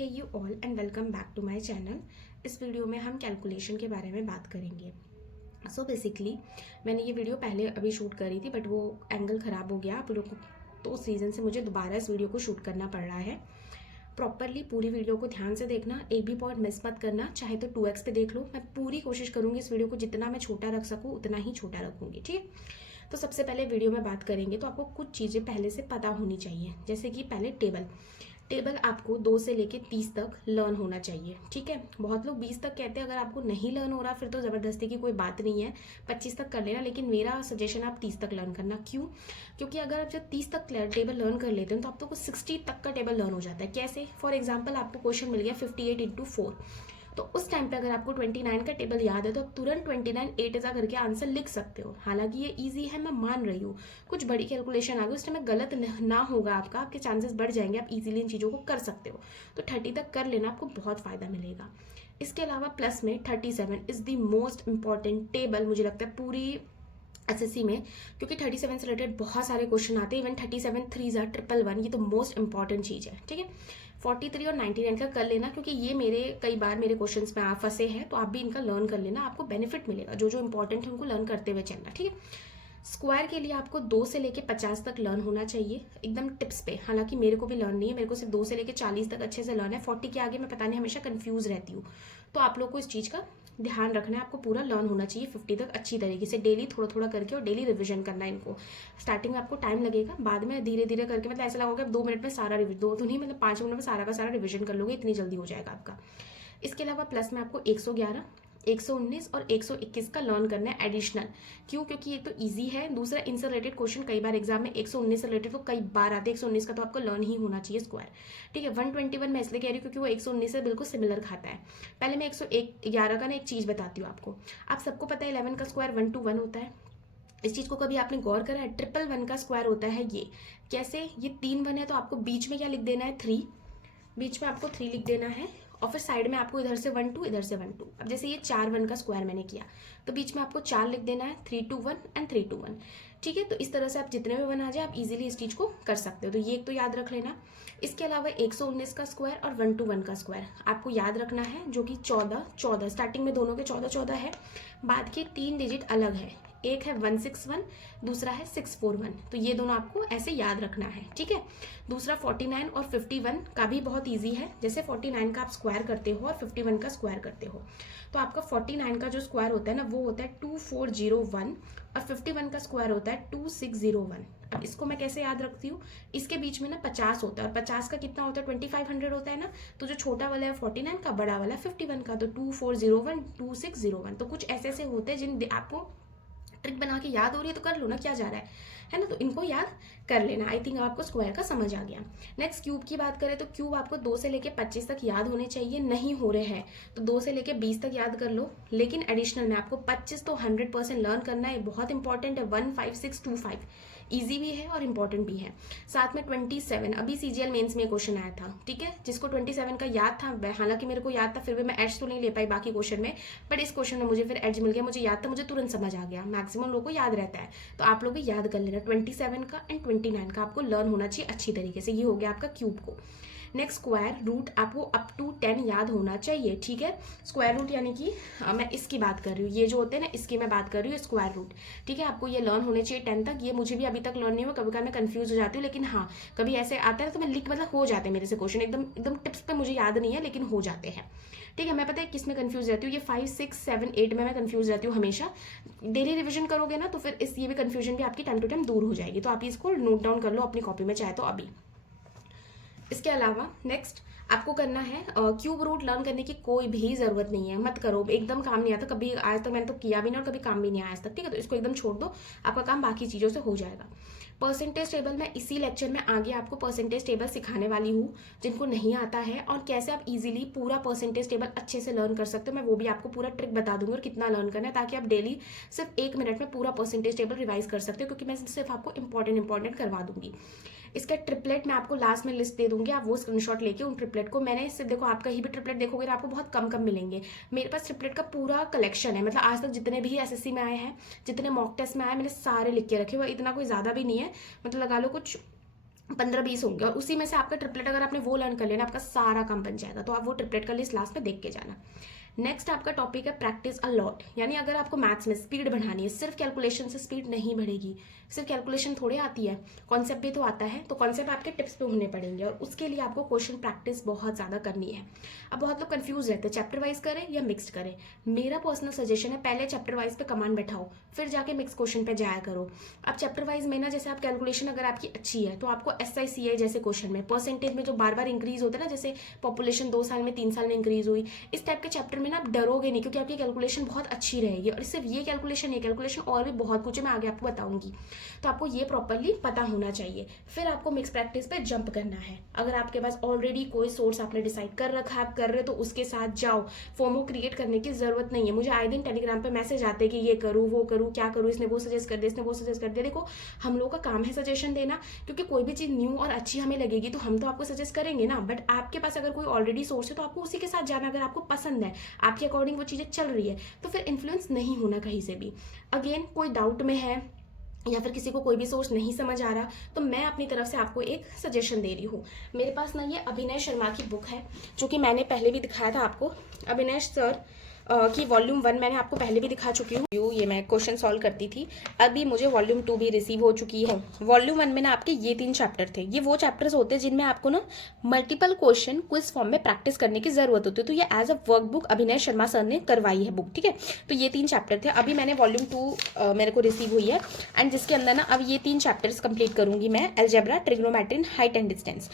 Hey you all and welcome back to my channel. इस video में हम calculation के बारे में बात करेंगे। सो बेसिकली मैंने ये वीडियो पहले अभी शूट करी थी बट वो एंगल ख़राब हो गया आप लोगों को, तो उस रीज़न से मुझे दोबारा इस वीडियो को शूट करना पड़ रहा है। प्रॉपरली पूरी वीडियो को ध्यान से देखना, एक भी पॉइंट मिस मत करना, चाहे तो 2x पे देख लो। मैं पूरी कोशिश करूँगी इस वीडियो को जितना मैं छोटा रख सकूँ उतना ही छोटा रखूँगी, ठीक है। तो सबसे पहले वीडियो में बात करेंगे तो आपको कुछ चीज़ें पहले से पता होनी चाहिए, जैसे कि पहले टेबल आपको 2 से लेके 30 तक लर्न होना चाहिए, ठीक है। बहुत लोग 20 तक कहते हैं, अगर आपको नहीं लर्न हो रहा फिर तो ज़बरदस्ती की कोई बात नहीं है, 25 तक कर लेना, लेकिन मेरा सजेशन आप 30 तक लर्न करना। क्यों? क्योंकि अगर आप जब 30 तक टेबल लर्न कर लेते हैं तो आपको 60 तक का टेबल लर्न हो जाता है। कैसे? फॉर एग्जाम्पल आपको क्वेश्चन मिल गया 58 × 4, तो उस टाइम पे अगर आपको 29 का टेबल याद है तो आप तुरंत 29 8 ऐसा करके आंसर लिख सकते हो। हालांकि ये इजी है, मैं मान रही हूँ, कुछ बड़ी कैलकुलेशन आ गई उस टाइम में गलत ना होगा आपका, आपके चांसेस बढ़ जाएंगे, आप इजीली इन चीज़ों को कर सकते हो। तो 30 तक कर लेना, आपको बहुत फ़ायदा मिलेगा। इसके अलावा प्लस में 37 is the most important table मुझे लगता है पूरी एसएससी में, क्योंकि 37 से रिलेटेड बहुत सारे क्वेश्चन आते हैं। इवन 37 3 111 ये तो मोस्ट इंपॉर्टेंट चीज़ है, ठीक है। 43 और 99 का कर लेना, क्योंकि ये मेरे कई बार मेरे क्वेश्चंस में आप फंसे हैं, तो आप भी इनका लर्न कर लेना, आपको बेनिफिट मिलेगा। जो जो इंपॉर्टेंट है उनको लर्न करते हुए चलना, ठीक है। स्क्वायर के लिए आपको 2 से लेके 50 तक लर्न होना चाहिए, एकदम टिप्स पे। हालांकि मेरे को भी लर्न नहीं है, मेरे को सिर्फ 2 से लेके 40 तक अच्छे से लर्न है। 40 के आगे मैं पता नहीं हमेशा कंफ्यूज रहती हूँ, तो आप लोग को इस चीज़ का ध्यान रखना है, आपको पूरा लर्न होना चाहिए 50 तक अच्छी तरीके से, डेली थोड़ा थोड़ा करके, और डेली रिविजन करना है इनको। स्टार्टिंग में आपको टाइम लगेगा, बाद में धीरे धीरे करके, मतलब ऐसा लगेगा 2 मिनट में सारा रिविजन, 2 तो नहीं मतलब 5 मिनट में सारा का सारा रिविजन कर लोगे, इतनी जल्दी हो जाएगा आपका। इसके अलावा प्लस में आपको 111 119 और 121 का लर्न करना है एडिशनल। क्यों? क्योंकि ये तो इजी है। दूसरा, इनसे रिलेटेड क्वेश्चन कई बार एग्जाम में 119 से रिलेटेड तो कई बार आते हैं, 119 का तो आपको लर्न ही होना चाहिए स्क्वायर, ठीक है। 121 मैं इसलिए कह रही हूँ क्योंकि वो 119 से बिल्कुल सिमिलर खाता है। पहले मैं 111 का ना एक चीज़ बताती हूँ आपको। आप सबको पता है 11 का स्क्वायर 1 to 1 होता है। इस चीज़ को कभी आपने गौर करा है? 111 का स्क्वायर होता है ये। कैसे? ये 3 1 है तो आपको बीच में क्या लिख देना है? 3, बीच में आपको 3 लिख देना है, और फिर साइड में आपको इधर से 1 2, इधर से 1 2। अब जैसे ये 4 1 का स्क्वायर मैंने किया तो बीच में आपको 4 लिख देना है, 3 2 1 एंड 3 2 1, ठीक है। तो इस तरह से आप जितने में 1 आ जाए आप इजीली इस चीज़ को कर सकते हो, तो ये एक तो याद रख लेना। इसके अलावा 119 का स्क्वायर और 1 to 1 का स्क्वायर आपको याद रखना है, जो कि 14 14, स्टार्टिंग में दोनों के 14 14 है, बाद के 3 डिजिट अलग है, एक है 161, दूसरा है 641, तो ये दोनों आपको ऐसे याद रखना है, ठीक है। दूसरा 49 और 51 का भी बहुत इजी है। जैसे 49 का आप स्क्वायर करते हो और 51 का स्क्वायर करते हो, तो आपका 49 का जो स्क्वायर होता है ना वो होता है 2401, और 51 का स्क्वायर होता है 2601। अब इसको मैं कैसे याद रखती हूँ? इसके बीच में ना 50 होता है, और 50 का कितना होता है? 2500 होता है ना। तो जो छोटा वाला है 49 का, बड़ा वाला 51 का, तो 2401 2601। तो कुछ ऐसे ऐसे होते हैं जिन आपको ट्रिक बना के याद हो रही है तो कर लो ना, क्या जा रहा है ना। तो इनको याद कर लेना। आई थिंक आपको स्क्वायर का समझ आ गया। नेक्स्ट क्यूब की बात करें तो क्यूब आपको 2 से लेके 25 तक याद होने चाहिए, नहीं हो रहे हैं तो 2 से लेके 20 तक याद कर लो, लेकिन एडिशनल में आपको 25 तो 100% लर्न करना है, बहुत इंपॉर्टेंट है। 15625 ईजी भी है और इंपॉर्टेंट भी है। साथ में 27 अभी सीजीएल मेंस में क्वेश्चन आया था, ठीक है। जिसको 27 का याद था, हालांकि मेरे को याद था फिर भी मैं एड्स तो नहीं ले पाई बाकी क्वेश्चन में, बट इस क्वेश्चन में मुझे फिर एड्स मिल गया, मुझे याद था, मुझे तुरंत समझ आ गया। मैक्सिमम लोगों को याद रहता है, तो आप लोग याद कर लेना। 27 का एंड 29 का आपको लर्न होना चाहिए अच्छी तरीके से। ये हो गया आपका क्यूब को। नेक्स्ट स्क्वायर रूट आपको अप टू 10 याद होना चाहिए, ठीक है। स्क्वायर रूट यानी कि मैं इसकी बात कर रही हूँ, ये जो होते हैं ना इसकी मैं बात कर रही हूँ, स्क्वायर रूट, ठीक है। आपको ये लर्न होने चाहिए 10 तक। ये मुझे भी अभी तक लर्न नहीं हुआ, कभी कभी मैं कंफ्यूज हो जाती हूँ, लेकिन हाँ कभी ऐसे आता है तो मैं लिख, मतलब हो जाते हैं मेरे से क्वेश्चन, एकदम एकदम टिप्स पे मुझे याद नहीं है लेकिन हो जाते हैं, ठीक है। मैं पता है किस में कंफ्यूज रहती हूँ, ये 5 6 7 8 में मैं कंफ्यूज रहती हूँ हमेशा। डेली रिविजन करोगे ना तो फिर ये भी कंफ्यूजन भी आपकी टाइम टू टाइम दूर हो जाएगी, तो आप इसको नोट डाउन कर लो अपनी कॉपी में चाहे तो अभी। इसके अलावा नेक्स्ट आपको करना है क्यूब रूट लर्न करने की कोई भी ज़रूरत नहीं है, मत करो, एकदम काम नहीं आता। कभी आज तक मैंने तो किया भी नहीं और कभी काम भी नहीं आया आज तक, ठीक है। तो इसको एकदम छोड़ दो, आपका काम बाकी चीज़ों से हो जाएगा। परसेंटेज टेबल मैं इसी लेक्चर में आगे आपको परसेंटेज टेबल सिखाने वाली हूँ, जिनको नहीं आता है और कैसे आप इजीली पूरा परसेंटेज टेबल अच्छे से लर्न कर सकते हो, मैं वो भी आपको पूरा ट्रिक बता दूंगी और कितना लर्न करना है, ताकि आप डेली सिर्फ 1 मिनट में पूरा परसेंटेज टेबल रिवाइज कर सकते हो, क्योंकि मैं सिर्फ आपको इंपॉर्टेंट करवा दूंगी। इसका ट्रिपलेट मैं आपको लास्ट में लिस्ट दे दूंगी, आप वो स्क्रीनशॉट लेके उन ट्रिपलेट को, मैंने सिर्फ देखो आप कहीं भी ट्रिपलेट देखोगे तो आपको बहुत कम कम मिलेंगे, मेरे पास ट्रिपलेट का पूरा कलेक्शन है। मतलब आज तक जितने भी एसएससी में आए हैं, जितने मॉक टेस्ट में आए, मैंने सारे लिख के रखे हुए, इतना कोई ज़्यादा भी नहीं है, मतलब लगा लो कुछ 15-20 होंगे, और उसी में से आपका ट्रिपलेट अगर आपने वो लर्न कर लिया ना, आपका सारा काम बन जाएगा। तो आप वो ट्रिपलेट का लिस्ट लास्ट में देख के जाना। नेक्स्ट आपका टॉपिक है प्रैक्टिस अ लॉट, यानी अगर आपको मैथ्स में स्पीड बढ़ानी है, सिर्फ कैलकुलेशन से स्पीड नहीं बढ़ेगी, सिर्फ कैलकुलेशन थोड़ी आती है, कॉन्सेप्ट भी तो आता है। तो कॉन्सेप्ट आपके टिप्स पे होने पड़ेंगे, और उसके लिए आपको क्वेश्चन प्रैक्टिस बहुत ज़्यादा करनी है। अब बहुत लोग कंफ्यूज रहते हैं चैप्टर वाइज करें या मिक्सड करें। मेरा पर्सनल सजेशन है पहले चैप्टर वाइज पे कमांड बैठाओ, फिर जाके मिक्स क्वेश्चन पे जाया करो। अब चैप्टर वाइज में ना, जैसे आप कैलकुलेशन अगर आपकी अच्छी है तो आपको SI CI जैसे क्वेश्चन में परसेंटेज में जो बार बार इंक्रीज होता है ना, जैसे पॉपुलेशन 2 साल में 3 साल में इंक्रीज हुई, इस टाइप के चैप्टर में ना आप डरोगे नहीं, क्योंकि आपकी कैलकुलेशन बहुत अच्छी रहेगी। और सिर्फ ये कैलकुलेशन और भी बहुत कुछ है, मैं आगे आपको बताऊंगी। तो आपको ये प्रॉपरली पता होना चाहिए। फिर आपको मिक्स प्रैक्टिस पे जंप करना है। अगर आपके पास ऑलरेडी कोई सोर्स आपने डिसाइड कर रखा है, आप कर रहे हो, तो उसके साथ जाओ। फोमो क्रिएट करने की जरूरत नहीं है। मुझे आए दिन टेलीग्राम पे मैसेज आते हैं कि ये करूँ, वो करूँ, क्या करूँ, इसने वो सजेस्ट कर दिया, इसने वो सजेस्ट कर दिया। देखो, हम लोगों का काम है सजेशन देना, क्योंकि कोई भी चीज़ न्यू और अच्छी हमें लगेगी तो हम तो आपको सजेस्ट करेंगे ना। बट आपके पास अगर कोई ऑलरेडी सोर्स है तो आपको उसी के साथ जाना। अगर आपको पसंद है, आपके अकॉर्डिंग वो चीज़ें चल रही है, तो फिर इन्फ्लुएंस नहीं होना कहीं से भी। अगेन, कोई डाउट में है या फिर किसी को कोई भी सोर्स नहीं समझ आ रहा, तो मैं अपनी तरफ से आपको एक सजेशन दे रही हूँ। मेरे पास ना ये अभिनय शर्मा की बुक है, जो कि मैंने पहले भी दिखाया था आपको। अभिनय सर की वॉल्यूम 1 मैंने आपको पहले भी दिखा चुकी हूँ। ये मैं क्वेश्चन सॉल्व करती थी। अभी मुझे वॉल्यूम 2 भी रिसीव हो चुकी है। वॉल्यूम 1 में ना आपके ये 3 चैप्टर थे। ये वो चैप्टर्स होते हैं जिनमें आपको ना मल्टीपल क्वेश्चन क्विज फॉर्म में प्रैक्टिस करने की जरूरत होती है। तो ये एज अ वर्कबुक अभिनय शर्मा सर ने करवाई है बुक, ठीक है। तो ये 3 चैप्टर थे। अभी मैंने वॉल्यूम 2 मेरे को रिसीव हुई है, एंड जिसके अंदर ना अब ये 3 चैप्टर्स कंप्लीट करूंगी मैं। Algebra, trigonometry, height and distance.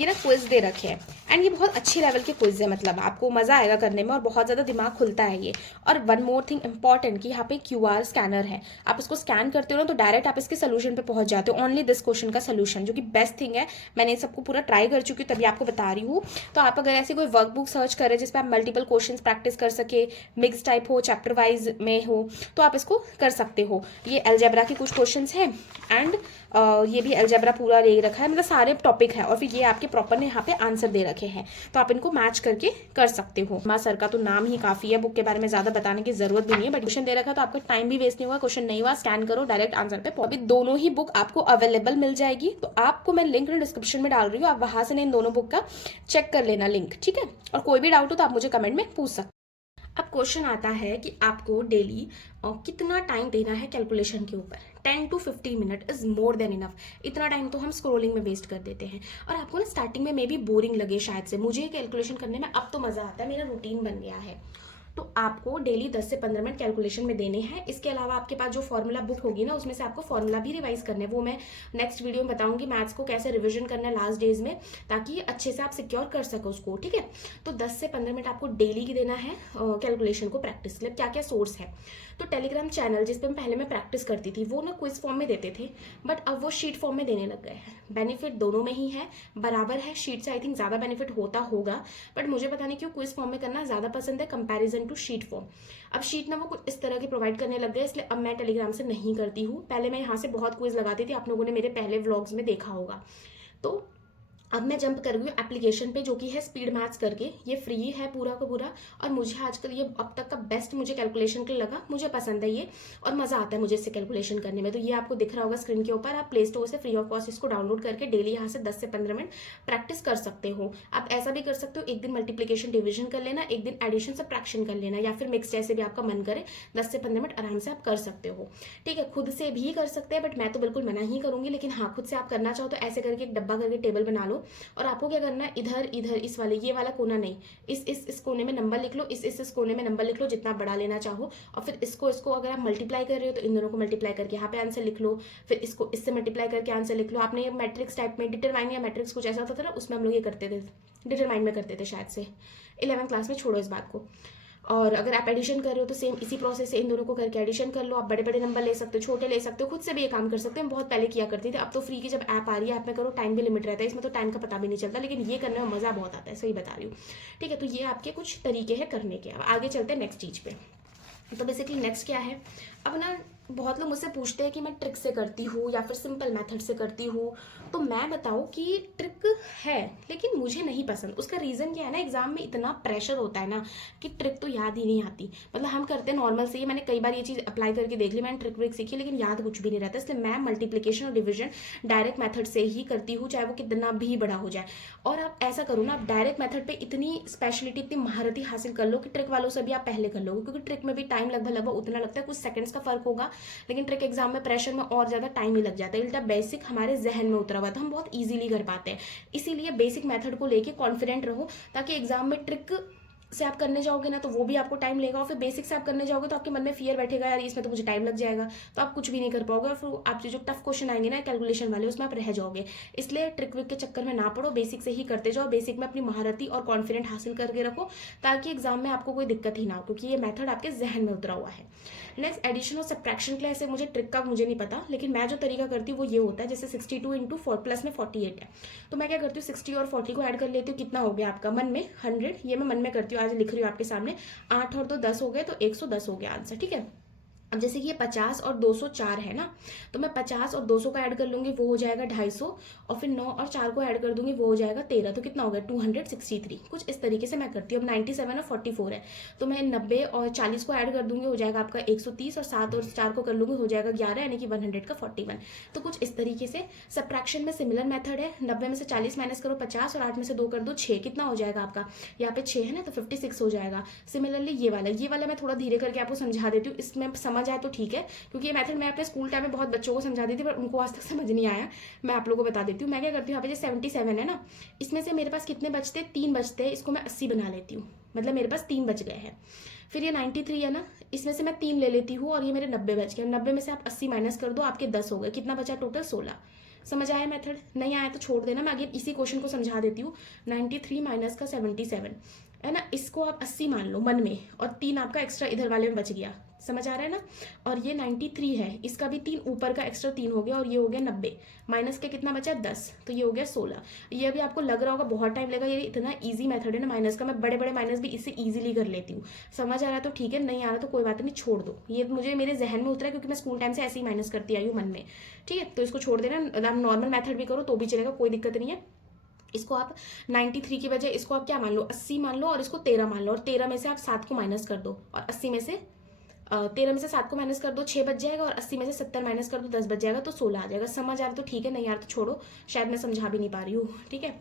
ये ना क्विज दे रखे हैं, एंड ये बहुत अच्छी लेवल के क्विज है, मतलब आपको मजा आएगा करने में और बहुत ज्यादा दिमाग खुलता है ये। और वन मोर थिंग इंपॉर्टेंट, कि यहाँ पे QR स्कैनर है। आप उसको स्कैन करते हो ना तो डायरेक्ट आप इसके सोल्यूशन पे पहुंच जाते हो। ओनली दिस क्वेश्चन का सोल्यूशन, जो कि बेस्ट थिंग है। मैंने सबको पूरा ट्राई कर चुकी हूँ, तभी आपको बता रही हूँ। तो आप अगर ऐसी कोई वर्कबुक सर्च करें जिसपे आप मल्टीपल क्वेश्चन प्रैक्टिस कर सके, मिक्स टाइप हो, चैप्टर वाइज में हो, तो आप इसको कर सकते हो। ये अलजेब्रा के कुछ क्वेश्चन हैं, एंड ये भी अलजेब्रा पूरा दे रखा है, मतलब सारे टॉपिक है। और फिर ये आपके प्रॉपर ने यहाँ पे आंसर दे रखे हैं, तो आप इनको मैच करके कर सकते हो। माँ सर का तो नाम ही काफी है, बुक के बारे में ज्यादा बताने की जरूरत भी नहीं है। बट क्वेश्चन दे रखा है तो आपका टाइम भी वेस्ट नहीं हुआ। क्वेश्चन नहीं हुआ, स्कैन करो, डायरेक्ट आंसर पे। अभी दोनों ही बुक आपको अवेलेबल मिल जाएगी, तो आपको मैं लिंक डिस्क्रिप्शन में डाल रही हूँ, आप वहां से इन दोनों बुक का चेक कर लेना लिंक, ठीक है। और कोई भी डाउट हो तो आप मुझे कमेंट में पूछ सकते। अब क्वेश्चन आता है कि आपको डेली कितना टाइम देना है कैलकुलेशन के ऊपर। 10 to 15 minute is more than enough. इतना टाइम तो हम स्क्रोलिंग में वेस्ट कर देते हैं। और आपको ना स्टार्टिंग में मे बी बोरिंग लगे शायद से, मुझे कैलकुलेशन करने में अब तो मजा आता है, मेरा रूटीन बन गया है। तो आपको डेली 10 से 15 मिनट कैलकुलेशन में देने हैं। इसके अलावा आपके पास जो फॉर्मूला बुक होगी ना, उसमें से आपको फॉर्मूला भी रिवाइज करना है। वो मैं नेक्स्ट वीडियो में बताऊंगी, मैथ्स को कैसे रिविजन करना है लास्ट डेज में, ताकि अच्छे से आप सिक्योर कर सको उसको, ठीक है। तो 10 से 15 मिनट आपको डेली की देना है कैलकुलेशन को प्रैक्टिस के लिए। क्या क्या सोर्स है, तो टेलीग्राम चैनल जिस पर पहले मैं प्रैक्टिस करती थी, वो ना क्विज फॉर्म में देते थे, बट अब वो शीट फॉर्म में देने लग गए हैं। बेनिफिट दोनों में ही है, बराबर है। शीट से आई थिंक ज्यादा बेनिफिट होता होगा, बट मुझे पता नहीं क्यों क्विज फॉर्म में करना ज्यादा पसंद है कंपैरिजन टू शीट फॉर्म। अब शीट ना वो कुछ इस तरह की प्रोवाइड करने लग गए, इसलिए अब मैं टेलीग्राम से नहीं करती हूँ। पहले मैं यहाँ से बहुत क्विज लगाती थी, आप लोगों ने मेरे पहले व्लॉग्स में देखा होगा। तो अब मैं जंप कर गई हूँ एप्लीकेशन पे, जो कि है स्पीड मैथ्स करके। ये फ्री है पूरा का पूरा, और मुझे आजकल ये अब तक का बेस्ट मुझे कैलकुलेशन के लगा। मुझे पसंद है ये, और मजा आता है मुझे इससे कैलकुलेशन करने में। तो ये आपको दिख रहा होगा स्क्रीन के ऊपर, आप प्ले स्टोर से फ्री ऑफ कॉस्ट इसको डाउनलोड करके डेली यहाँ से 10 से 15 मिनट प्रैक्टिस कर सकते हो। आप ऐसा भी कर सकते हो, एक दिन मल्टीप्लीकेशन डिविजन कर लेना, एक दिन एडिशन सब्ट्रैक्शन कर लेना, या फिर मिक्स, जैसे भी आपका मन करे। 10 से 15 मिनट आराम से आप कर सकते हो, ठीक है। खुद से भी कर सकते हैं, बट मैं तो बिल्कुल मना ही करूंगी। लेकिन हाँ, खुद से आप करना चाहो तो ऐसे करके एक डब्बा करके टेबल बना लो, और आपको क्या करना है, इधर इधर इस वाले, ये वाला कोना नहीं, इस कोने में नंबर लिख लो, इस कोने में नंबर लिख लो, जितना बड़ा लेना चाहो। और फिर इसको अगर आप मल्टीप्लाई कर रहे हो तो इन दोनों को मल्टीप्लाई करके यहाँ पे आंसर लिख लो, फिर इसको इससे मल्टीप्लाई करके आंसर लिख लो। आपने ये मैट्रिक्स टाइप में, डिटरमाइन या मैट्रिक्स कुछ ऐसा होता था ना, उसमें हम लोग ये करते थे, डिटरमाइन में करते थे शायद से। 11th क्लास में, छोड़ो इस बात को। और अगर आप एडिशन कर रहे हो तो सेम इसी प्रोसेस से इन दोनों को करके एडिशन कर लो। आप बड़े बड़े नंबर ले सकते हो, छोटे ले सकते हो, खुद से भी ये काम कर सकते हैं। बहुत पहले किया करती थी, अब तो फ्री की जब ऐप आ रही है, ऐप में करो, टाइम भी लिमिट रहता है, इसमें तो टाइम का पता भी नहीं चलता, लेकिन ये करने में मजा बहुत आता है, सही बता रही हूँ, ठीक है। तो ये आपके कुछ तरीके हैं करने के। अब आगे चलते हैं नेक्स्ट चीज पे। तो बेसिकली नेक्स्ट क्या है, अब ना बहुत लोग मुझसे पूछते हैं कि मैं ट्रिक से करती हूँ या फिर सिंपल मेथड से करती हूँ, तो मैं बताऊँ कि ट्रिक है लेकिन मुझे नहीं पसंद। उसका रीज़न क्या है ना, एग्जाम में इतना प्रेशर होता है ना कि ट्रिक तो याद ही नहीं आती। मतलब हम करते हैं नॉर्मल से ही, मैंने कई बार ये चीज़ अप्लाई करके देख ली, मैंने ट्रिक व्रिक सीखी लेकिन याद कुछ भी नहीं रहता। इसलिए मैं मल्टीप्लिकेशन और डिविजन डायरेक्ट मेथड से ही करती हूँ, चाहे वो कितना भी बड़ा हो जाए। और आप ऐसा करो ना, आप डायरेक्ट मेथड पे इतनी स्पेशलिटी, इतनी महारती हासिल कर लो कि ट्रिक वालों से भी आप पहले कर लोगे, क्योंकि ट्रिक में भी टाइम लगभग उतना लगता है, कुछ सेकंड्स का फर्क होगा, लेकिन ट्रिक एग्जाम में प्रेशर में और ज़्यादा टाइम ही लग जाता है। उल्टा बेसिक हमारे जहन में उतरा हुआ था, हम बहुत ईजिली कर पाते हैं। इसीलिए बेसिक मेथड को लेके कॉन्फिडेंट रहो, ताकि एग्जाम में ट्रिक से आप करने जाओगे ना तो वो भी आपको टाइम लेगा, और फिर बेसिक से आप करने जाओगे तो आपके मन में फियर बैठेगा, यार इसमें तो मुझे टाइम लग जाएगा, तो आप कुछ भी नहीं कर पाओगे, और फिर आप जो टफ क्वेश्चन आएंगे ना कैलकुलेशन वाले, उसमें आप रह जाओगे। इसलिए ट्रिक विक के चक्कर में ना पड़ो, बेसिक से ही करते जाओ, बेसिक में अपनी महारती और कॉन्फिडेंट हासिल करके रखो, ताकि एग्जाम में आपको कोई दिक्कत ही ना हो, क्योंकि ये मेथड आपके जहन में उतरा हुआ है। नेक्स्ट, एडिशन और सब्ट्रैक्शन के लिए ऐसे मुझे ट्रिक का मुझे नहीं पता, लेकिन मैं जो तरीका करती हूँ वो ये होता है, जैसे 62 इंटू 4 प्लस में 48 है, तो मैं क्या करती हूँ 60 और 40 को ऐड कर लेती हूँ, कितना हो गया आपका मन में 100, ये मैं मन में करती हूँ, आज लिख रही हूँ आपके सामने। 8 और 2 10 हो गए, तो 110 हो गया आंसर, ठीक है। अब जैसे कि ये 50 और 204 है ना, तो मैं 50 और 200 का ऐड कर लूंगी, वो हो जाएगा 250, और फिर 9 और 4 को ऐड कर दूंगी, वो हो जाएगा 13, तो कितना हो गया 263। कुछ इस तरीके से मैं करती हूँ। अब 97 और 44 है, तो मैं 90 और 40 को ऐड कर दूंगी, हो जाएगा आपका 130, और 7 और 4 को कर लूंगी, हो जाएगा 11, यानी कि 100 का 41। तो कुछ इस तरीके से सब्ट्रैक्शन में सिमिलर मेथड है। 90 में से 40 माइनस करो 50, और 8 में से 2 कर दो 6, कितना हो जाएगा आपका, यहाँ पे 6 है ना, तो 56 हो जाएगा। सिमिलरली ये वाला मैं थोड़ा धीरे करके आपको समझा देती हूँ, इसमें समझ आए तो ठीक है, क्योंकि ये मेथड मैं अपने स्कूल टाइम में बहुत बच्चों को समझा दी थी, पर उनको आज तक समझ नहीं आया। मैं आप लोगों को बता देती हूँ। मैं क्या करती हूँ, यहाँ पे जो 77 है ना, इसमें से मेरे पास कितने बचते हैं, 3 बचते हैं, इसको मैं 80 बना लेती हूँ, मतलब मेरे पास 3 बच गए हैं। फिर ये 93 है ना, इसमें से मैं 3 ले लेती हूँ, और ये मेरे 90 बच गए। 90 में से आप 80 माइनस कर दो, आपके 10 हो गए, कितना बचा टोटल 16। समझ आया मेथड? नहीं आया तो छोड़ देना, मैं आगे इसी क्वेश्चन को समझा देती हूँ। 93 माइनस का 77 है ना, इसको आप 80 मान लो मन में, और 3 आपका एक्स्ट्रा इधर वाले में बच गया। समझ आ रहा है ना। और ये 93 है, इसका भी 3 ऊपर का एक्स्ट्रा 3 हो गया, और ये हो गया 90 माइनस के कितना बचा 10, तो ये हो गया 16। ये अभी आपको लग रहा होगा बहुत टाइम लगेगा, ये इतना ईजी मेथड है ना माइनस का, मैं बड़े बड़े माइनस भी इससे ईजिली कर लेती हूँ। समझ आ रहा है तो ठीक है, नहीं आ रहा तो कोई बात नहीं, छोड़ दो। ये मुझे मेरे जहन में उतरा है, क्योंकि मैं स्कूल टाइम से ऐसे ही माइनस करती आई हूँ मन में, ठीक है। तो इसको छोड़ देना, आप नॉर्मल मेथड भी करो तो भी चलेगा, कोई दिक्कत नहीं है। इसको आप 93 की बजाय इसको आप क्या मान लो, 80 मान लो, और इसको 13 मान लो, और 13 में से आप 7 को माइनस कर दो, और 80 में से 13 में से 7 को माइनस कर दो, 6 बच जाएगा, और 80 में से 70 माइनस कर दो, 10 बच जाएगा, तो 16 आ जाएगा। समझ आ रहा तो ठीक है, नहीं यार तो छोड़ो, शायद मैं समझा भी नहीं पा रही हूँ, ठीक है।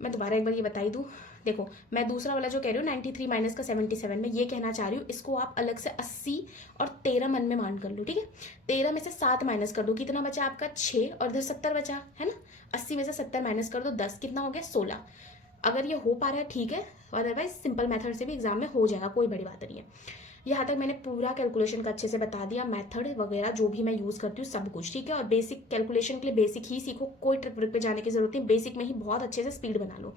मैं दोबारा एक बार ये बताई दूँ। देखो, मैं दूसरा वाला जो कह रही हूँ 93 माइनस का 77 में ये कहना चाह रही हूँ, इसको आप अलग से 80 और 13 मन में मान कर लो, ठीक है। 13 में से 7 माइनस कर दो, कितना बचा आपका 6, और इधर 70 बचा है ना, 80 में से 70 माइनस कर दो 10, कितना हो गया 16। अगर ये हो पा रहा है ठीक है, अदरवाइज सिंपल मेथड से भी एग्जाम में हो जाएगा, कोई बड़ी बात नहीं है। यहाँ तक मैंने पूरा कैलकुलेशन का अच्छे से बता दिया, मेथड वगैरह जो भी मैं यूज़ करती हूँ सब कुछ, ठीक है। और बेसिक कैलकुलेशन के लिए बेसिक ही सीखो, कोई ट्रिक व्रिक पे जाने की जरूरत नहीं, बेसिक में ही बहुत अच्छे से स्पीड बना लो।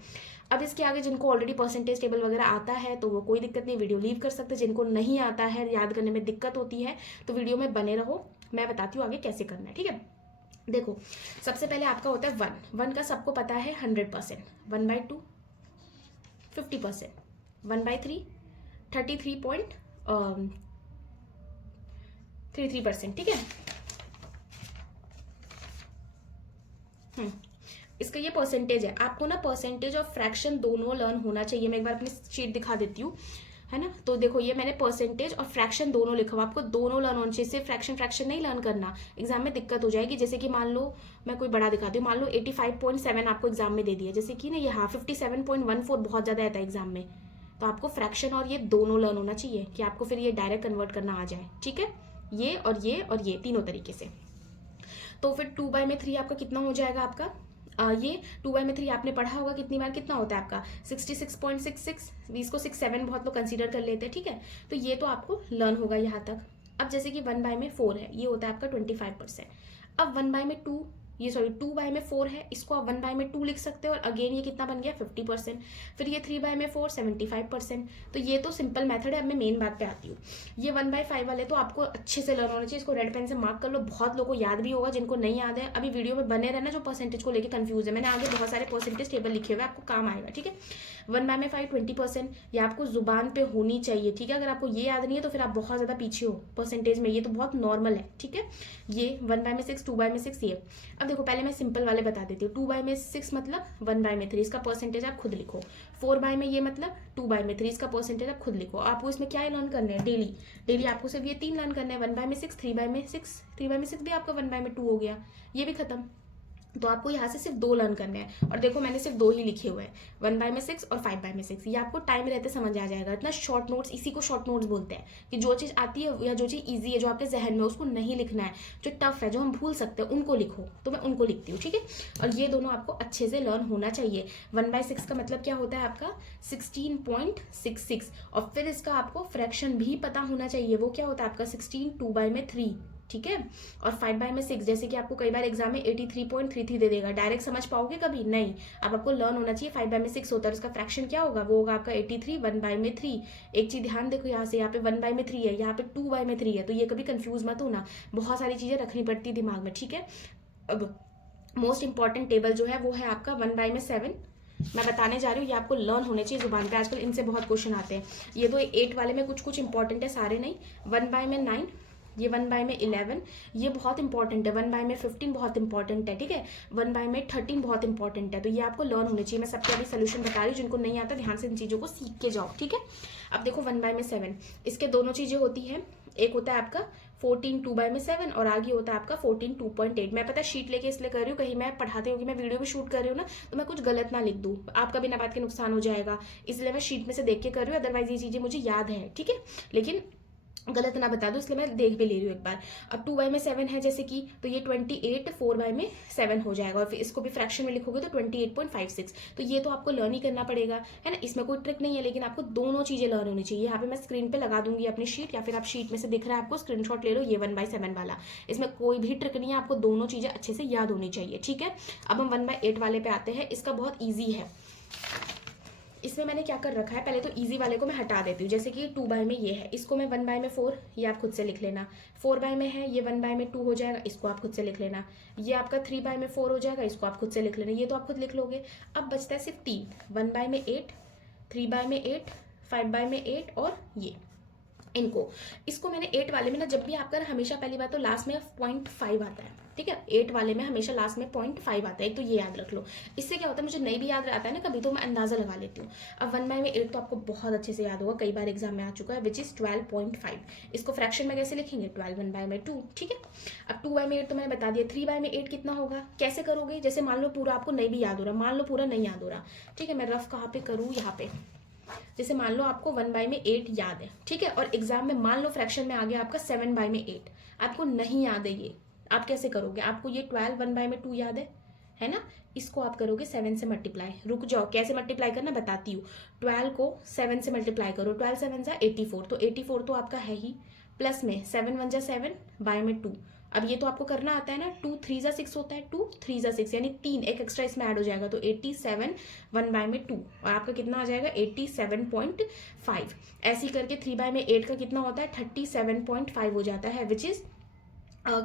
अब इसके आगे जिनको ऑलरेडी परसेंटेज टेबल वगैरह आता है तो वो कोई दिक्कत नहीं, वीडियो लीव कर सकते हैं। जिनको नहीं आता है, याद करने में दिक्कत होती है, तो वीडियो में बने रहो, मैं बताती हूँ आगे कैसे करना है, ठीक है। देखो, सबसे पहले आपका होता है 1 का सबको पता है 100%, 1/2 50%, 1/3 33.33%, ठीक है। इसका ये परसेंटेज है, आपको ना परसेंटेज और फ्रैक्शन दोनों लर्न होना चाहिए। मैं एक बार अपनी शीट दिखा देती हूँ, है ना। तो देखो, ये मैंने परसेंटेज और फ्रैक्शन दोनों लिखा हुआ, आपको दोनों लर्न होना चाहिए, सिर्फ फ्रैक्शन नहीं लर्न करना, एग्जाम में दिक्कत हो जाएगी। जैसे कि मान लो मैं कोई बड़ा दिखाती हूँ, मान लो 85.7 आपको एग्जाम में दे दिया, जैसे कि ना ये 57.14 बहुत ज़्यादा आता है एग्जाम में, तो आपको फ्रैक्शन और ये दोनों लर्न होना चाहिए कि आपको फिर ये डायरेक्ट कन्वर्ट करना आ जाए, ठीक है। ये और ये और ये तीनों तरीके से। तो फिर 2/3 आपका कितना हो जाएगा आपका, ये 2/3 आपने पढ़ा होगा कितनी बार, कितना होता है आपका 66.66, इसको 67 बहुत लोग कंसीडर कर लेते हैं, ठीक है। तो ये तो आपको लर्न होगा यहाँ तक। अब जैसे कि 1/4 है, ये होता है आपका 25%। अब 1/2 ये सॉरी 2 बाय में 4 है, इसको आप 1 बाय में 2 लिख सकते हो, और अगेन ये कितना बन गया 50%। फिर ये 3 बाय में 4 75%। तो ये तो सिंपल मेथड है। अब मैं मेन बात पे आती हूँ। ये 1/5 वाले तो आपको अच्छे से लर्न होना चाहिए, इसको रेड पेन से मार्क कर लो। बहुत लोगों को याद भी होगा, जिनको नहीं याद है अभी वीडियो में बने रहना, जो परसेंटेज को लेकर कंफ्यूज है। मैंने आगे बहुत सारे परसेंटेज टेबल लिखे हुए, आपको काम आएगा, ठीक है। 1/5 20%, ये आपको जुबान पे होनी चाहिए, ठीक है। अगर आपको ये याद नहीं है तो फिर आप बहुत ज़्यादा पीछे हो परसेंटेज में, ये तो बहुत नॉर्मल है, ठीक है। ये 1/6, 2/6 ये। अब देखो पहले मैं सिंपल वाले बता देती हूँ। 2/6 मतलब 1/3, इसका परसेंटेज आप खुद लिखो। 4 बाय में ये मतलब 2/3, इसका परसेंटेज आप खुद लिखो। आपको इसमें क्या लर्न करने हैं, डेली डेली आपको सिर्फ ये 3 लर्न करने हैं। 1/6, 3/6, 3/6 भी आपका 1/2 हो गया, ये भी खत्म। तो आपको यहाँ से सिर्फ 2 लर्न करने हैं, और देखो मैंने सिर्फ 2 ही लिखे हुए हैं, 1/6 और 5/6। ये आपको टाइम रहते समझ आ जाएगा। इतना शॉर्ट नोट्स, इसी को शॉर्ट नोट्स बोलते हैं, कि जो चीज़ आती है या जो चीज़ ईजी है, जो आपके जहन में, उसको नहीं लिखना है। जो टफ है, जो हम भूल सकते हैं, उनको लिखो। तो मैं उनको लिखती हूँ, ठीक है। और ये दोनों आपको अच्छे से लर्न होना चाहिए। 1/6 का मतलब क्या होता है आपका 16.66, और फिर इसका आपको फ्रैक्शन भी पता होना चाहिए। वो क्या होता है आपका 16 2/3, ठीक है। और 5/6, जैसे कि आपको कई बार एग्जाम में 83.33 दे देगा, डायरेक्ट समझ पाओगे कभी नहीं। अब आपको लर्न होना चाहिए 5/6 होता है, उसका फ्रैक्शन क्या होगा, वो होगा आपका 83 1/3। एक चीज ध्यान देखो, यहाँ से यहाँ पे 1/3 है, यहाँ पे 2/3 है, तो ये कभी कंफ्यूज मत होना। बहुत सारी चीजें रखनी पड़ती है दिमाग में, ठीक है। अब मोस्ट इंपॉर्टेंट टेबल जो है वो है आपका 1/7। मैं बताने जा रही हूँ, ये आपको लर्न होने चाहिए जुबान पे। आजकल इनसे बहुत क्वेश्चन आते हैं। ये तो 8 वाले में कुछ कुछ इंपॉर्टेंट है, सारे नहीं। 1/9, ये 1/11, ये बहुत इंपॉर्टेंट है। 1/15 बहुत इंपॉर्टेंट है, ठीक है। 1/13 बहुत इंपॉर्टेंट है। तो ये आपको लर्न होने चाहिए। मैं सबके अभी सोल्यूशन बता रही हूँ, जिनको नहीं आता ध्यान से इन चीज़ों को सीख के जाओ, ठीक है। अब देखो 1/7, इसके दोनों चीज़ें होती हैं। एक होता है आपका 14 2/7, और आगे होता है आपका 14 2.8। मैं पता शीट लेके इसलिए कर रही हूँ, कहीं मैं पढ़ाती हूँ कि मैं वीडियो भी शूट कर रही हूँ ना, तो मैं कुछ गलत ना लिख दूँ, आपका बिना बात के नुकसान हो जाएगा, इसलिए मैं शीट में से देख के कर रही हूँ। अदरवाइज ये चीज़ें मुझे याद है, ठीक है, लेकिन गलत ना बता दो, इसलिए मैं देख भी ले रही हूँ एक बार। अब 2/7 है जैसे कि, तो ये 28 4/7 हो जाएगा, और फिर इसको भी फ्रैक्शन में लिखोगे तो 28.56। तो ये तो आपको लर्न ही करना पड़ेगा, है ना। इसमें कोई ट्रिक नहीं है, लेकिन आपको दोनों चीज़ें लर्न होनी चाहिए। यहाँ पे मैं स्क्रीन पे लगा दूंगी अपनी शीट, या फिर आप शीट में से दिख रहा है आपको, स्क्रीनशॉट ले लो, ये 1/7 वाला। इसमें कोई भी ट्रिक नहीं है, आपको दोनों चीज़ें अच्छे से याद होनी चाहिए, ठीक है। अब हम 1/8 वाले पे आते हैं। इसका बहुत ईजी है। इसमें मैंने क्या कर रखा है, पहले तो इजी वाले को मैं हटा देती हूँ। जैसे कि 2 बाय में ये है, इसको मैं 1/4, ये आप खुद से लिख लेना। 4 बाय में है, ये 1/2 हो जाएगा, इसको आप खुद से लिख लेना। ये आपका 3/4 हो जाएगा, इसको आप खुद से लिख लेना। ये तो आप खुद लिख लोगे। अब बचता है सिर्फ 3, 1/8, 3/8, 5/8 और ये इनको। इसको मैंने 8 वाले में ना, जब भी आपका हमेशा पहली बात तो लास्ट में 0.5 आता है, ठीक है। 8 वाले में हमेशा लास्ट में 0.5 आता है, एक तो ये याद रख लो। इससे क्या होता है, मुझे नहीं भी याद रहता है ना कभी, तो मैं अंदाजा लगा लेती हूँ। अब 1/8 तो आपको बहुत अच्छे से याद होगा, कई बार एग्जाम में आ चुका है, विच इज 12.5। इसको फ्रैक्शन में कैसे लिखेंगे, 12 1/2, ठीक है। अब 2/8 तो मैंने बता दिया। 3/8 कितना होगा, कैसे करोगे, जैसे मान लो पूरा आपको नहीं भी याद हो रहा, मान लो पूरा नहीं याद हो रहा, ठीक है। मैं रफ कहाँ पे करूँ, यहाँ पे। जैसे मान लो आपको 1/8 याद है, ठीक है, और एग्जाम में मान लो फ्रैक्शन में आ गया आपका 7/8, आपको नहीं याद है ये, आप कैसे करोगे। आपको ये 12 1/2 याद है ना, इसको आप करोगे 7 से मल्टीप्लाई। रुक जाओ, कैसे मल्टीप्लाई करना बताती हूँ। 12 को 7 से मल्टीप्लाई करो, 12 7 जा 84, तो 84 तो आपका है ही, प्लस में 7 1 जा 7, बाय में 2। अब ये तो आपको करना आता है ना, 2 3 जा 6 होता है, 2 3 जा 6 यानी 3 एक एक्स्ट्रा इसमें ऐड हो जाएगा, तो 87 1/2, और आपका कितना आ जाएगा 87.5। ऐसे ही करके 3/8 का कितना होता है 37.5 हो जाता है, विच इज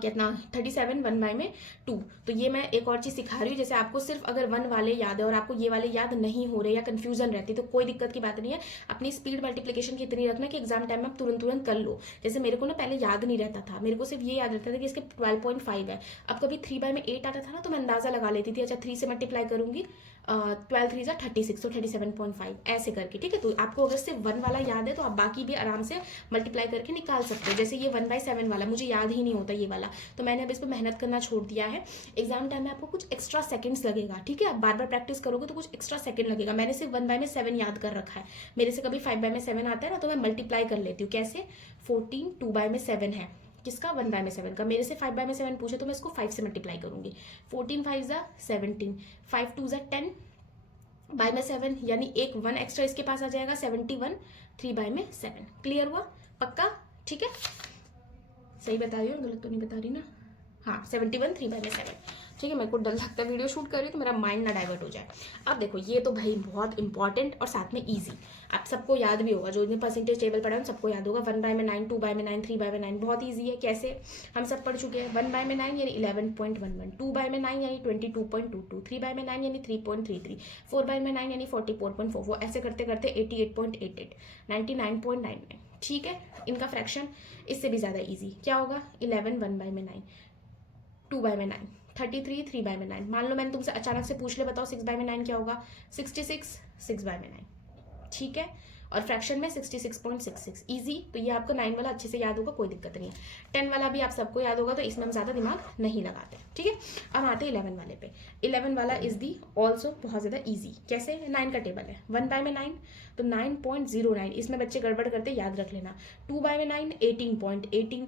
कितना 37 1/2। तो ये मैं एक और चीज़ सिखा रही हूँ, जैसे आपको सिर्फ अगर 1 वाले याद है और आपको ये वाले याद नहीं हो रहे या कंफ्यूजन रहती, तो कोई दिक्कत की बात नहीं है। अपनी स्पीड मल्टीप्लिकेशन की इतनी रखना कि एग्जाम टाइम में आप तुरंत कर लो। जैसे मेरे को ना पहले याद नहीं रहता था, मेरे को सिर्फ ये याद रहता था कि इसके 12.5 है। अब कभी 3/8 आता था ना, तो मैं अंदाजा लगा लेती थी, अच्छा 3 से मल्टीप्लाई करूंगी, 12 3 जा 36, तो 37.5 ऐसे करके, ठीक है। तो आपको अगर सिर्फ 1 वाला याद है तो आप बाकी भी आराम से मल्टीप्लाई करके निकाल सकते हो। जैसे ये 1/7 वाला मुझे याद ही नहीं होता ये वाला, तो मैंने अब इस पर मेहनत करना छोड़ दिया है। एग्जाम टाइम में आपको कुछ एक्स्ट्रा सेकंड्स लगेगा, ठीक है। आप बार बार प्रैक्टिस करोगे तो कुछ एक्स्ट्रा सेकंड लगेगा। मैंने सिर्फ 1/7 याद कर रखा है। मेरे से कभी 5/7 आता है ना, तो मैं मल्टीप्लाई कर लेती हूँ। कैसे, 14 2/7 है किसका, 1/7 का। मेरे से 5/7 पूछे तो मैं इसको 5 से मल्टीप्लाई करूंगी। 14 5 जा 17, 5 2 जा 10 बाय 7, यानी एक 1 एक्स्ट्रा इसके पास आ जाएगा, 71 3/7। क्लियर हुआ, पक्का, ठीक है। सही बता रही हूँ, गलत तो नहीं बता रही ना, हाँ 71 3/7। ठीक है, मेरे को डर लगता है वीडियो शूट कर रही हूँ तो मेरा माइंड ना डाइवर्ट हो जाए। अब देखो ये तो भाई बहुत इंपॉर्टेंट और साथ में ईजी, आप सबको याद भी होगा, जो इन्हें परसेंटेज टेबल पढ़ा है सबको याद होगा। 1/9, 2/9, 3/9 बहुत ईजी है। कैसे, हम सब पढ़ चुके हैं। 1/9 यानी 11.11, 2/9 यानी 22.22, 3/9 यानी 3.33, 4/9 यानी 44.44, ऐसे करते करते 88.88, 99.99। ठीक है, इनका फ्रैक्शन इससे भी ज़्यादा ईजी क्या होगा, 11 1/9, 2/9, 33 3/9। मान लो मैंने तुमसे अचानक से पूछ ले बताओ 6/9 क्या होगा, 66 6/9। ठीक है, और फ्रैक्शन में 66.66, ईजी। तो ये आपको 9 वाला अच्छे से याद होगा, कोई दिक्कत नहीं है। 10 वाला भी आप सबको याद होगा, तो इसमें हम ज़्यादा दिमाग नहीं लगाते। ठीक है, अब आते हैं 11 वाले पे। 11 वाला इज दी ऑल्सो बहुत ज़्यादा ईजी। कैसे, 9 का टेबल है, 1/9 तो 9.09, इसमें बच्चे गड़बड़ करते याद रख लेना। 2/9 18.18,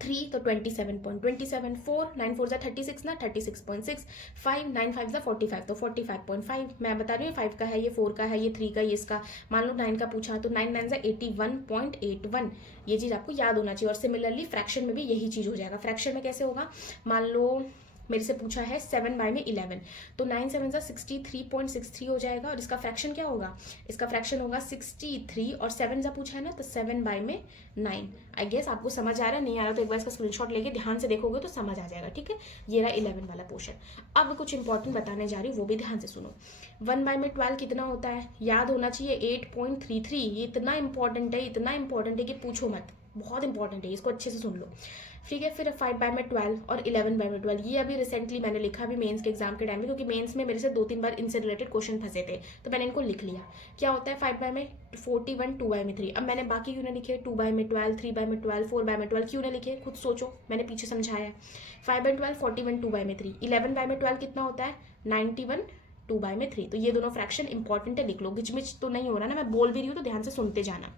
3 तो 27.27, 4 9 4 36 ना 36.6, 5 9 5 45 तो 45.5। मैं बता रही हूँ 5 का है ये, 4 का है ये, 3 का ये, इसका मान लो 9 का पूछा तो 9 9 81.81। ये चीज़ आपको याद होना चाहिए। और सिमिलरली फ्रैक्शन में भी यही चीज़ हो जाएगा। फ्रैक्शन में कैसे होगा, मान लो मेरे से पूछा है 7/11, तो 9 7 63.63 हो जाएगा। और इसका फ्रैक्शन क्या होगा, इसका फ्रैक्शन होगा 63, और 7 पूछा है ना तो 7/9। आई गेस आपको समझ आ रहा है, नहीं आ रहा तो एक बार इसका स्क्रीनशॉट लेके ध्यान से देखोगे तो समझ आ जाएगा। ठीक है, ये रहा 11 वाला पोर्शन। अब कुछ इंपॉर्टेंट बताने जा रही हूँ, वो भी ध्यान से सुनो। 1/12 कितना होता है, याद होना चाहिए 8.33। ये इतना इंपॉर्टेंट है, इतना इंपॉर्टेंट है कि पूछो मत, बहुत इंपॉर्टेंट है, इसको अच्छे से सुन लो। ठीक है, फिर 5/12 और 11/12, ये अभी रिसेंटली मैंने लिखा अभी मेंस के एग्जाम के टाइम में, क्योंकि मेंस में मेरे से 2-3 बार इनसे रिलेटेड क्वेश्चन फंसे थे, तो मैंने इनको लिख लिया। क्या होता है 5/41, 2/3। अब मैंने बाकी क्यों नहीं लिखे, 2/12, 3/12, 4/12 क्यों नहीं लिखे, खुद सोचो, मैंने पीछे समझाया है। 5/12 41, 2/3, 11/12 कितना होता है 91, 2/3। तो ये दोनों फ्रैक्शन इंपॉर्टेंट है, लिख लो। गिचमिच तो नहीं हो रहा ना, मैं बोल भी रही हूँ तो ध्यान से सुनते जाना।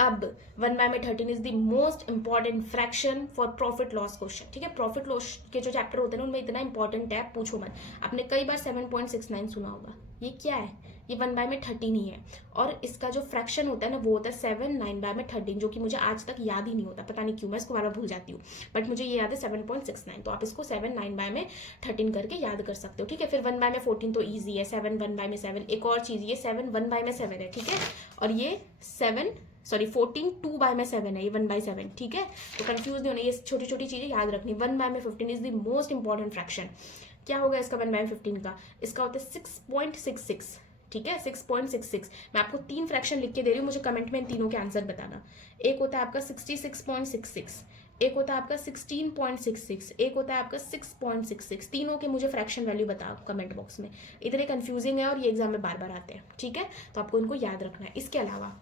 अब 1/13 is the most important fraction for profit loss question. ठीक है, प्रॉफिट लॉस के जो चैप्टर होते हैं ना उनमें इतना इंपॉर्टेंट है, पूछो मत। आपने कई बार 7.69 सुना होगा, ये क्या है, ये 1/13 ही है। और इसका जो फ्रैक्शन होता है ना वो होता है 7 9/13, जो कि मुझे आज तक याद ही नहीं होता, पता नहीं क्यों, मैं इसको बार बार भूल जाती हूँ, बट मुझे ये याद है 7.69। तो आप इसको 7 9/13 करके याद कर सकते हो। ठीक है, फिर 1/14 तो ईजी है, 7 1/7। एक और चीज़, ये 7 1/7 है। ठीक है, और ये 14 2/7 है, ये 1/7। ठीक है, तो कंफ्यूज नहीं होना, ये छोटी छोटी चीजें याद रखनी। 1/15 is the most important fraction. क्या होगा इसका 1/15 का, इसका होता है 6.66। ठीक है, 6.66। मैं आपको 3 फ्रैक्शन लिख के दे रही हूँ, मुझे कमेंट में इन तीनों के आंसर बताना। एक होता है आपका 66.66, एक होता है आपका 16.66, एक होता है आपका 6.66। तीनों के मुझे फ्रैक्शन वैल्यू बताओ कमेंट बॉक्स में। इतने कंफ्यूजिंग है और ये एग्जाम में बार बार आते हैं। ठीक है, तो आपको इनको याद रखना है। इसके अलावा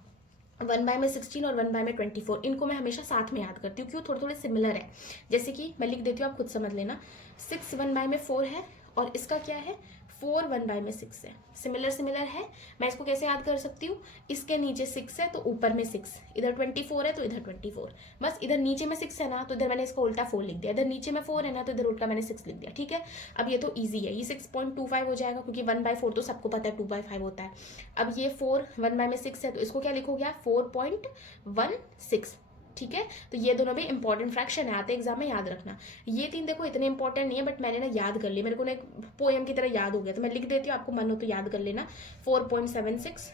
1/16 और 1/24, इनको मैं हमेशा साथ में याद करती हूँ, क्यों, थोड़े थोड़े सिमिलर है। जैसे कि मैं लिख देती हूँ, आप खुद समझ लेना। 6 1/4 है, और इसका क्या है 4 1/6 है। सिमिलर है। मैं इसको कैसे याद कर सकती हूँ, इसके नीचे 6 है तो ऊपर में 6, इधर 24 है तो इधर 24। बस इधर नीचे में 6 है ना तो इधर मैंने इसका उल्टा 4 लिख दिया, इधर नीचे में 4 है ना तो इधर उल्टा मैंने 6 लिख दिया। ठीक है, अब ये तो ईजी है, ये 6.25 हो जाएगा, क्योंकि 1/4 तो सबको पता है 2/5 होता है। अब ये 4 1/6 है तो इसको क्या लिखोगे आप 4.16। ठीक है, तो ये दोनों भी इंपॉर्टेंट फ्रैक्शन है, आते एग्जाम में याद रखना। ये 3 देखो इतने इंपॉर्टेंट नहीं है, बट मैंने ना याद कर लिया, मेरे को ना एक पोएम की तरह याद हो गया, तो मैं लिख देती हूँ, आपको मन हो तो याद कर लेना। 4.76,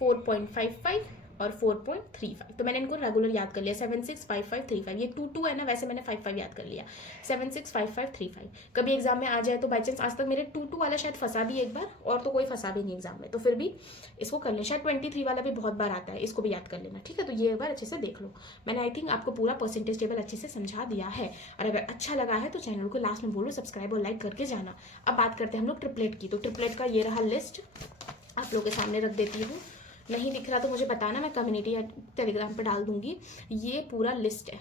4.55 और 4.35। तो मैंने इनको रेगुलर याद कर लिया, 765535। ये 2 है ना, वैसे मैंने 55 याद कर लिया, 765535। कभी एग्जाम में आ जाए तो बाई चांस, आज तक मेरे 2 वाला शायद फंसा भी एक बार, और तो कोई फंसा भी नहीं एग्जाम में, तो फिर भी इसको कर लें। शायद 23 वाला भी बहुत बार आता है, इसको भी याद कर लेना। ठीक है, तो ये एक बार अच्छे से देख लो। मैंने आई थिंक आपको पूरा परसेंटेज टेबल अच्छे से समझा दिया है, और अगर अच्छा लगा है तो चैनल को लास्ट में बोलो सब्सक्राइब और लाइक करके जाना। अब बात करते हैं हम लोग ट्रिपलेट की। तो ट्रिपलेट का ये रहा लिस्ट, आप लोग के सामने रख देती हूँ। नहीं दिख रहा तो मुझे बताना, मैं कम्युनिटी या टेलीग्राम पे डाल दूंगी। ये पूरा लिस्ट है,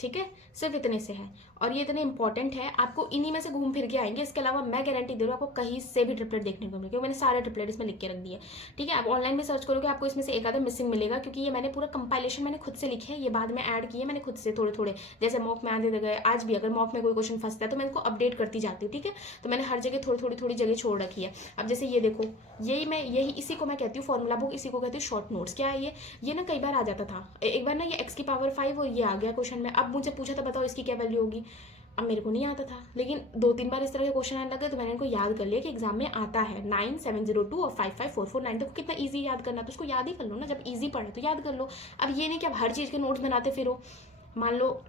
ठीक है, सिर्फ इतने से है, और ये इतने इंपॉर्टेंट है, आपको इन्हीं में से घूम फिर के आएंगे। इसके अलावा मैं गारंटी दे रही हूँ आपको कहीं से भी ट्रिपलेट देखने को मिलेगा, क्योंकि मैंने सारे ट्रिपलेट इसमें लिख के रख दिए। ठीक है, आप ऑनलाइन में सर्च करोगे आपको इसमें से एक आधा मिसिंग मिलेगा, क्योंकि ये मैंने पूरा कंपाइलेशन मैंने खुद से लिखे है, ये बाद में ऐड किए मैंने खुद से थोड़े थोड़े, जैसे मॉक में आते गए। आज भी अगर मॉक में कोई क्वेश्चन फंसता है तो मैं इनको अपडेट करती जाती हूँ। ठीक है, तो मैंने हर जगह थोड़ी जगह छोड़ रखी है। अब जैसे ये देखो, यही इसी को मैं कहती हूँ फॉर्मूला बुक, इसी को कहती हूँ शॉर्ट नोट्स। क्या है ये ना कई बार आ जाता था, एक बार ना ये x की पावर 5 और ये आ गया क्वेश्चन में। अब मुझे पूछा था बताओ इसकी क्या वैल्यू होगी, अब मेरे को नहीं आता था, लेकिन 2-3 बार इस तरह के क्वेश्चन आने लगे तो मैंने इनको याद कर लिया कि एग्जाम में आता है 9702 और 55449। देखो कितना इजी याद करना, तो उसको याद ही कर लो ना, जब इजी पढ़े तो याद कर लो। अब ये नहीं कि अब हर चीज़ के नोट्स बनाते फिरो। मान लो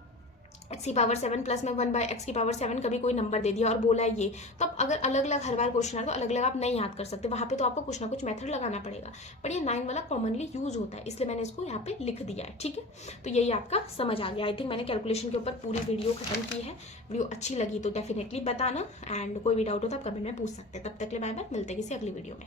x⁻7 प्लस में 1/x⁻7 कभी कोई नंबर दे दिया और बोला ये, तो अब अगर अलग अलग हर बार क्वेश्चन आए तो अलग अलग आप नहीं याद कर सकते, वहाँ पे तो आपको कुछ ना कुछ मेथड लगाना पड़ेगा। पर ये 9 वाला कॉमनली यूज होता है, इसलिए मैंने इसको यहाँ पे लिख दिया है, ठीक है। तो यही आपका समझ आ गया। आई थिंक मैंने कैलकुलेशन के ऊपर पूरी वीडियो खत्म की है। वीडियो अच्छी लगी तो डेफिनेटली बताना, एंड कोई भी डाउट हो तो आप कमेंट में पूछ सकते हैं। तब तक के लिए बाय बाय, मिलते हैं किसी अगली वीडियो में।